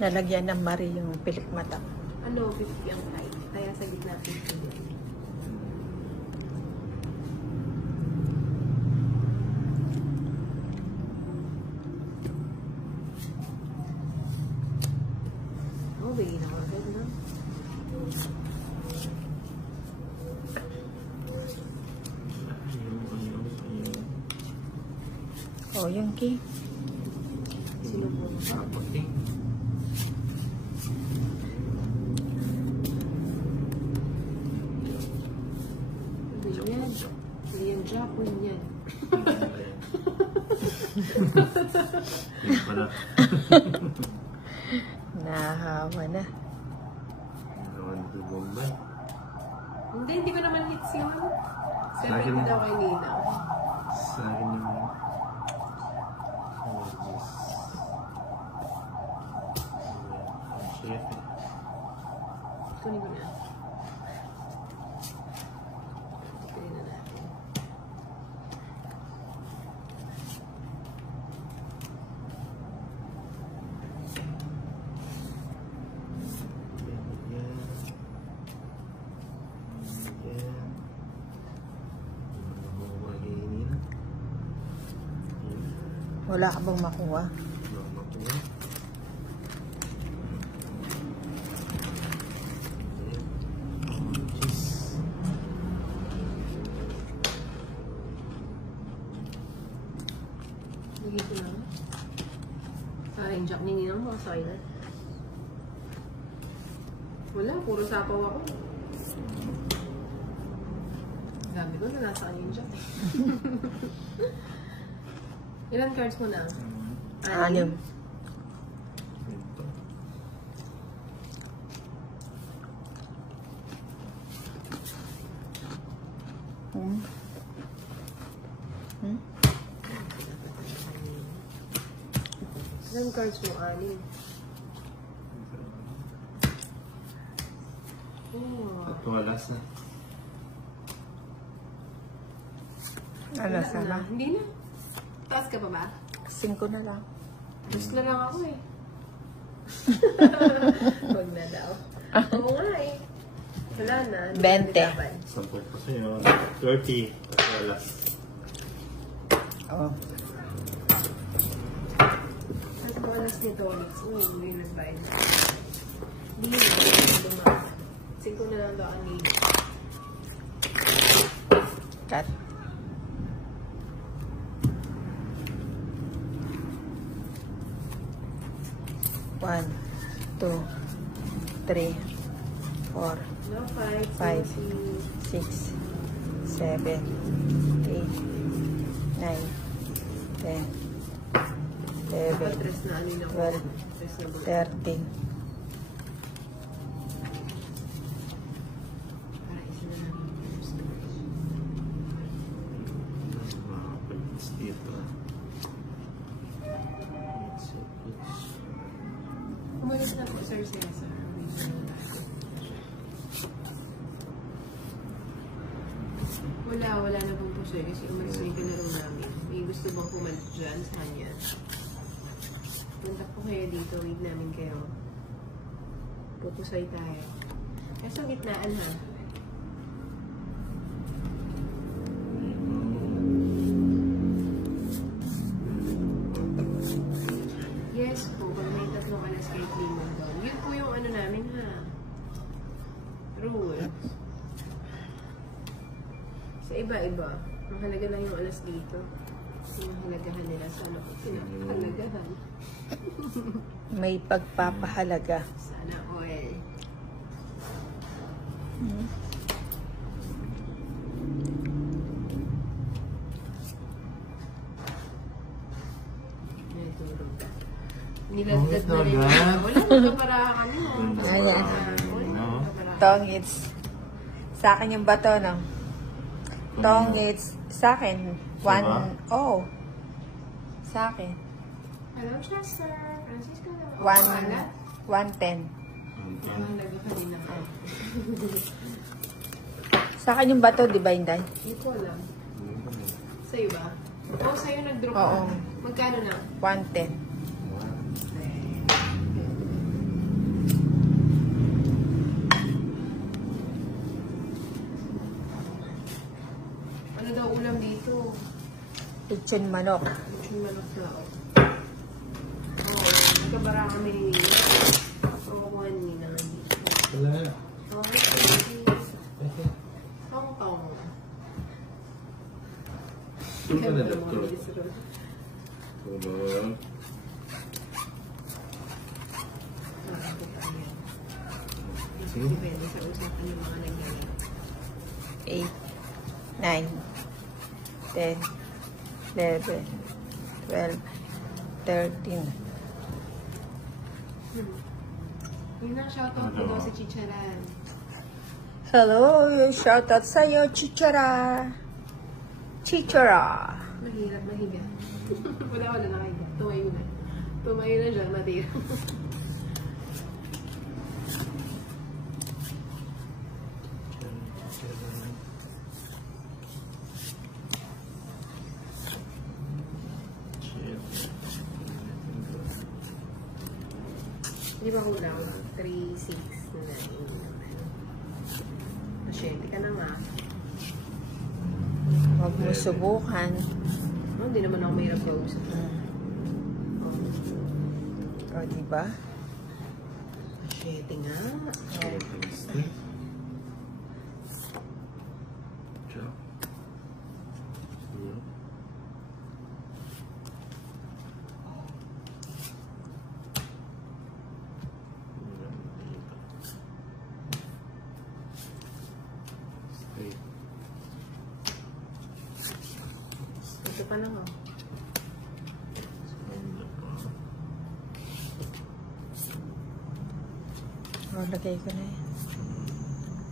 Lalagyan ng mari yung pilik mata. Ano, 50 ang height. Kaya sa gitna 50 yun. Oh, bigyan ako agad, no? Oh, yung key. Sino po? Hindi yan Japon yan. Yan pala. Nahawa na. Nawan to Bombay. Hindi ko naman hits yun. Sa akin 70 daw kay Nina. Sa akin naman. Shit. Kunin ko na. Kunin na natin. Wala ka bang makuha? Bigay ko lang. Yung jack ni Ninang mo, silent. Wala, puro sapaw ako. Dami ko na nasaan yung jack. Ilan cards mo na? 6. Ilan cards mo? 6. Oh. At tumalas na. Ano Wala sana? na. Hindi na. Taas ka pa ba? 5 na lang. Gusto na lang ako eh. Huwag na daw. Oo nga eh. Wala na. 20. Sampung pa sa'yo. 30. At tumalas. Oh. At balas ni Tolix. Uy, may nagbayad na. Hindi na. Dumaan. 5 na lang daw ang need. Cut. One, 2, 3, 4, No, 5, 6, 7, 8, 9, 10, 11, Tres na ano na 12, Tres na ba? 13. Para isa na lang. Mga palis dito. Umalis na po, Sir Cesar. Wala na pong po siya kasi umalis na yung kalaro namin. May gusto bang pumalit dyan sa kanya? Punta po kayo dito, wait namin kayo. Pupusay tayo. Nasa gitnaan ha. Yes po, pag may tatlong alas kay Cleveland doon. Yun po yung ano namin ha. Rules. Sa iba-iba, mahalaga lang yung alas dito. Pinahalagahan nila. Sana po pinahalagahan. May pagpapahalaga. Sana all. May tulog ka. Nilagdag na rin. Wala na para kami. Ayan. No. Tongits. Sa akin yung bato, no? Tongits. Sa akin. 1, oh. Sa akin. Hello, Chester. Francisco. 110. Mahalaga kanina ka. Sa akin yung bato, di ba, Inday? Hindi ko alam. Sa'yo ba? Oo, sa'yo nag-drop Oo. ka. Magkano na? 110. Lechon manok. Yung manok daw. Oo, nagkabara kami ni Nina. So, kukuha ni Nina nga dito. Wala. Okay. Tong-tong. Tulog ka na, Dap. Tulog. Tulog. Sige. Depende sa usapan yung mga nangyari. 8, 9, 10, 11, 12, 13. Yun na, shoutout ko daw sa Chicharan. Hello, shoutout sa'yo, Chichara. Chichara. Mahirap mahiga. Wala nakahiga. Tumayo na. Tumayo na siya, matira. Di ba kulang? 3, 6, 9. Masyente ka na nga. Huwag mo subukan. Oh, hindi naman ako mahirap kausap. O, diba? Masyente nga. Ito pa lang, oh. O, lagay ko na yan.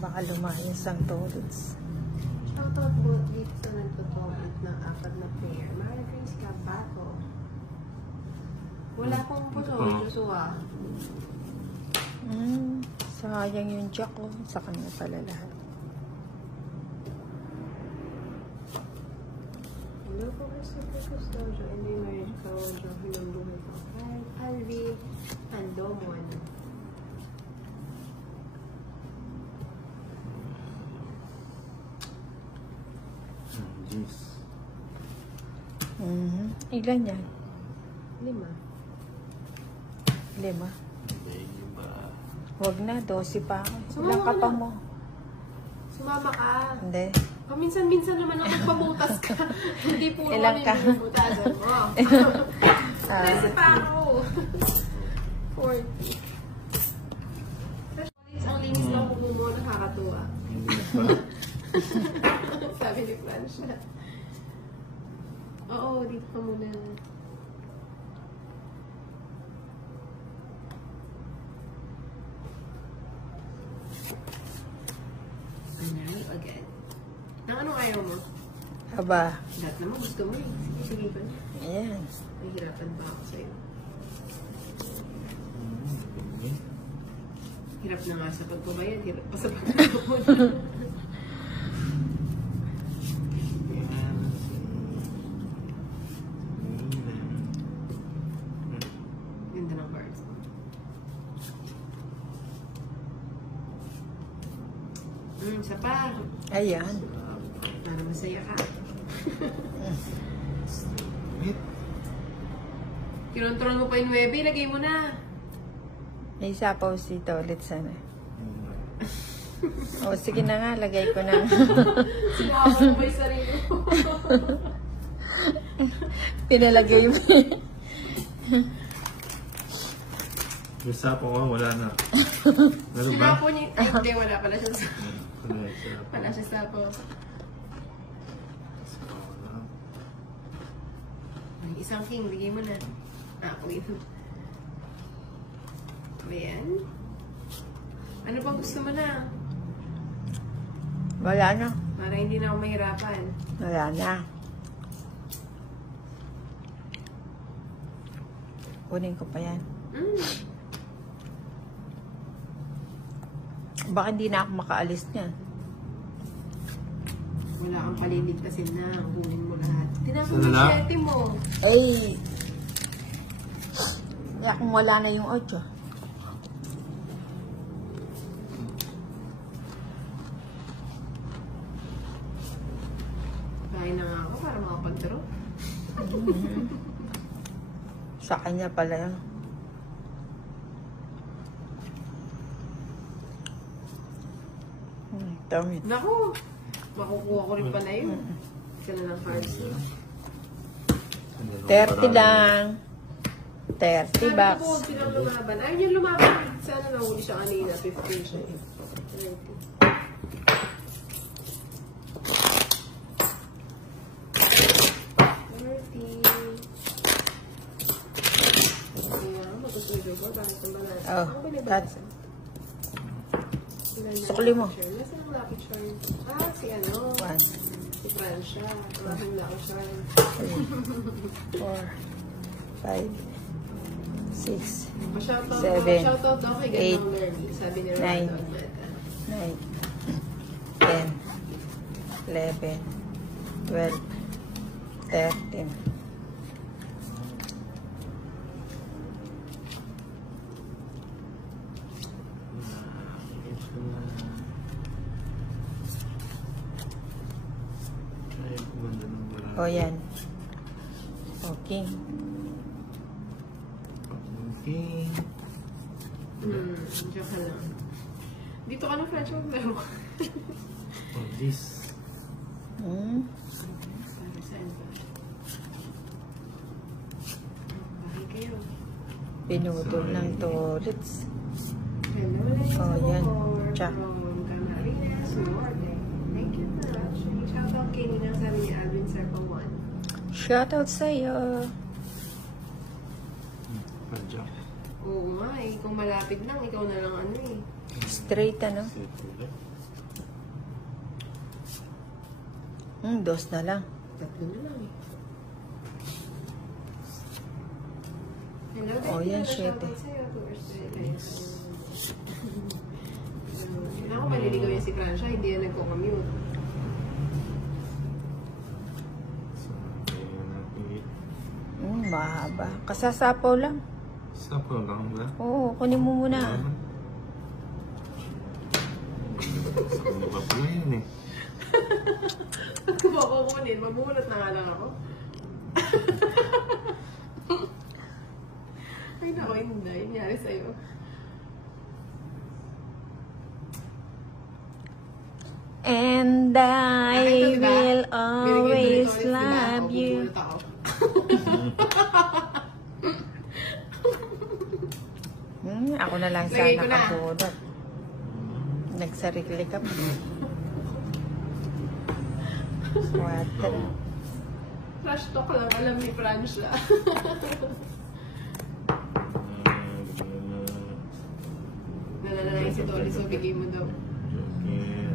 Baka lumayas ang toilets. Shoutout both dito sa nagtotobit ng 4 na pair. Mary Grace Capato. Wala akong puso, Joshua. Sayang yung jack ko. Sa kanya pala lahat. Hello po, Mr. Custodio. Hindi marriage ka, Joshua, ng buhay ko. Hi, Alvi Andomon. Jeez. Ilan yan? 5. 5. Hindi ba? Huwag na, 12 pa ako. Sumama Ilang ka ka pa na. mo? Sumama ka. Hindi. Paminsan-minsan naman ako pabutas ka. Hindi puro Ilang ka? yung butasan mo. Kasi pa ako. 40. Ang linis lang kung mo, nakakatuwa. Sabi ni Francia. Oo, dito ka muna. Ano agad? Anong ayaw mo? Aba, Lahat naman gusto mo eh. Sige pa. ayan. Nahihirapan pa ako sa'yo. Hirap na nga sa pagpabayad. Hirap pa sa pagpabayad. Ganda ng cards. Isa pa. Ayan. Para masaya ka. Kinontrol mo pa yung 9, lagay mo na. May sapaw dito ulit sana. O, sige na nga, lagay ko na. Sinakaw mo ba yung sarili mo? Pinalagay mo. Yung sapo ko, wala na. Meron ba? Sinapo niya. Ay, hindi, wala pala siya sa... Wala, sapo. Wala siya sa po. Isang king, bigay mo na. Wait. Ayan. Ano pa gusto mo na? Wala na. Para hindi na ako mahirapan. Wala na. Kunin ko pa yan. Baka hindi na ako makaalis niyan. Wala kang paliligtasin na. Kunin mo lahat. Tinapon Sana mo na? 7 mo. Eh, kaya kung wala na yung 8. Kain na nga ako para makapag-draw. Sa kanya pala yan. Damit. Naku! Makukuha ko rin pala yun. Isa na lang cards. 30 lang. 30 Sabi bucks. ko, silang lumaban. Ay, yung lumaban. Sana nahuli siya kanina. 15 siya eh. 30. Ayan, magsusulo ko. Bakit ang balasa? Oh, Ano ba yung that's- balasa? Ilan na Sukli mo. lucky charm? Nasaan ang lucky charm? Ah, si ano? 1, Si Francia. Maraming lucky charm. 4, 5, 6, Pa-shoutout 7, shoutout daw kay 8, Ganong Lerny. Sabi ni 9, Rolando Almeda. 9, 10, 11, 12, 13. Ay, gumanda ng marami. O yan. Okay. Okay. Diyan ka lang. Dito ka ng French maglaro. Oh, this. Hmm. Para saan ba? Bakit kayo? Pinutol ng toilets. Hello, Oh, yan. Check. From Camarines Norte. Thank you for watching. Shoutout kay Ninang, sabi ni Alvin Serpa 1. Shoutout sa'yo. Padjak. Oo nga eh. Kung malapit lang, ikaw na lang ano eh. Straight ano? Dos na lang. Tatlo na lang eh. Hello, Oh, yan, shoutout syete. sa'yo. Ako, maliligaw yan si Francia. Hindi yan nagko-commute. So, kaya natin. Mahaba. Kasasapaw lang. Sapo lang ba? Oo, kunin mo muna. Sa kanya pa pala yun eh. Kung ako kunin, mabulat na nga lang ako. Ay, naku, hindi. Nangyari sa'yo. And I Ito, diba? will Binigay always ko ulit, diba? love Ako, you. mabulat ako. Ako na lang Lagay sana ko na. kabunot. Nagsarili ka pa. Water. Trash talk lang. Alam ni Francia. Nalalangay si Tori, so bigay mo daw. Okay.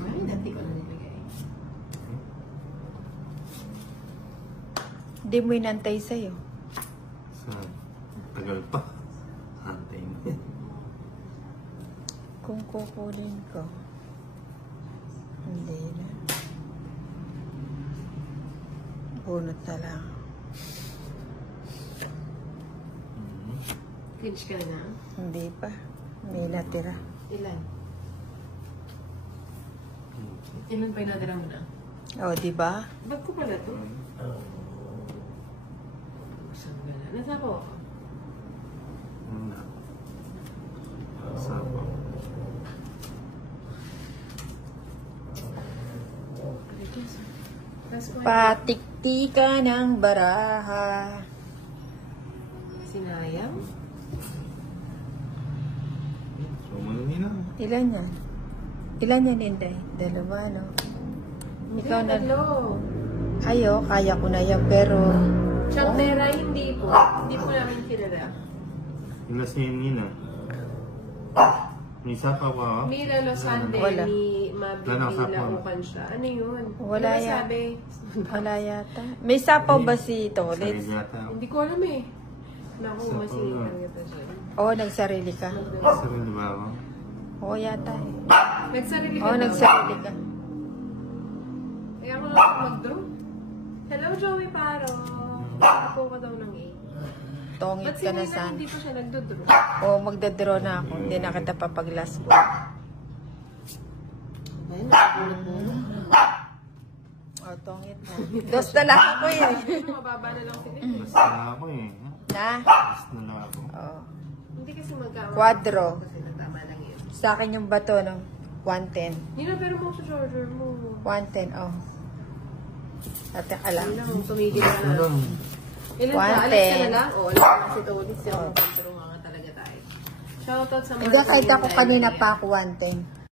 Ay, dati ko na nilagay. Hindi mo inantay sa'yo. Sa tagal pa. Antay mo yan. Kung kukunin ko. Hindi na. Bunot na lang. Cringe ka na? Hindi pa. May natira. Ilan? Ilan pa yung natira mo na? O, di ba? Ba't ko pala to? Saan gala? Nasa po ako? Sapo. Patikti ka ng baraha. Sinayang? So, manunina. Ilan yan? Ilan yan, Inday? Dalawa, no? Ikaw na. Hello. Ayo, kaya ko na yan, pero... Chantera, hindi po. Hindi po namin kilala. Ilas niya yun Nina. May isa pa ako ako. Mila Losande Wala. ni Wala, Mabibila sapo. Ukan siya. Ano yun? Wala Ano yan. sabi? Wala yata. May sapaw ba si Sarili Tolitz? yata ako. Hindi ko alam eh. Naku, Sapo masinipan nga. kita siya. Oo, nagsarili ka. Sarili ba ako? Oo, yata eh. Nagsarili ka Oo, daw. nagsarili ka. Eh, ako lang mag-draw. Hello, Joey Paro. Ako ka daw ng A. Tongit Ba't si ka na Nina sana. hindi pa siya nagdodraw? Oo, magdadraw na ako. Hindi na kita papag-last ko. Ayun, O, tongit na. Dos na lang ako eh. Mababa na lang sila. Basta na ako eh. Na? Basta na lang ako. Oh. Hindi kasi magkakaroon. Quadro. Kasi tama lang yun. Sa akin yung bato, no? 110. Hindi na, pero mo sa charger mo. 110, oh. Ate ka lang. Hindi lang, tumigil ka na. Ano? Ilan ka? 110. Alas ka na lang? O, alas ka si Tony. Siya ang pagturo nga talaga tayo. Shoutout sa mga Hindi, kahit ako sa'yo, kanina dahil pa ako 110.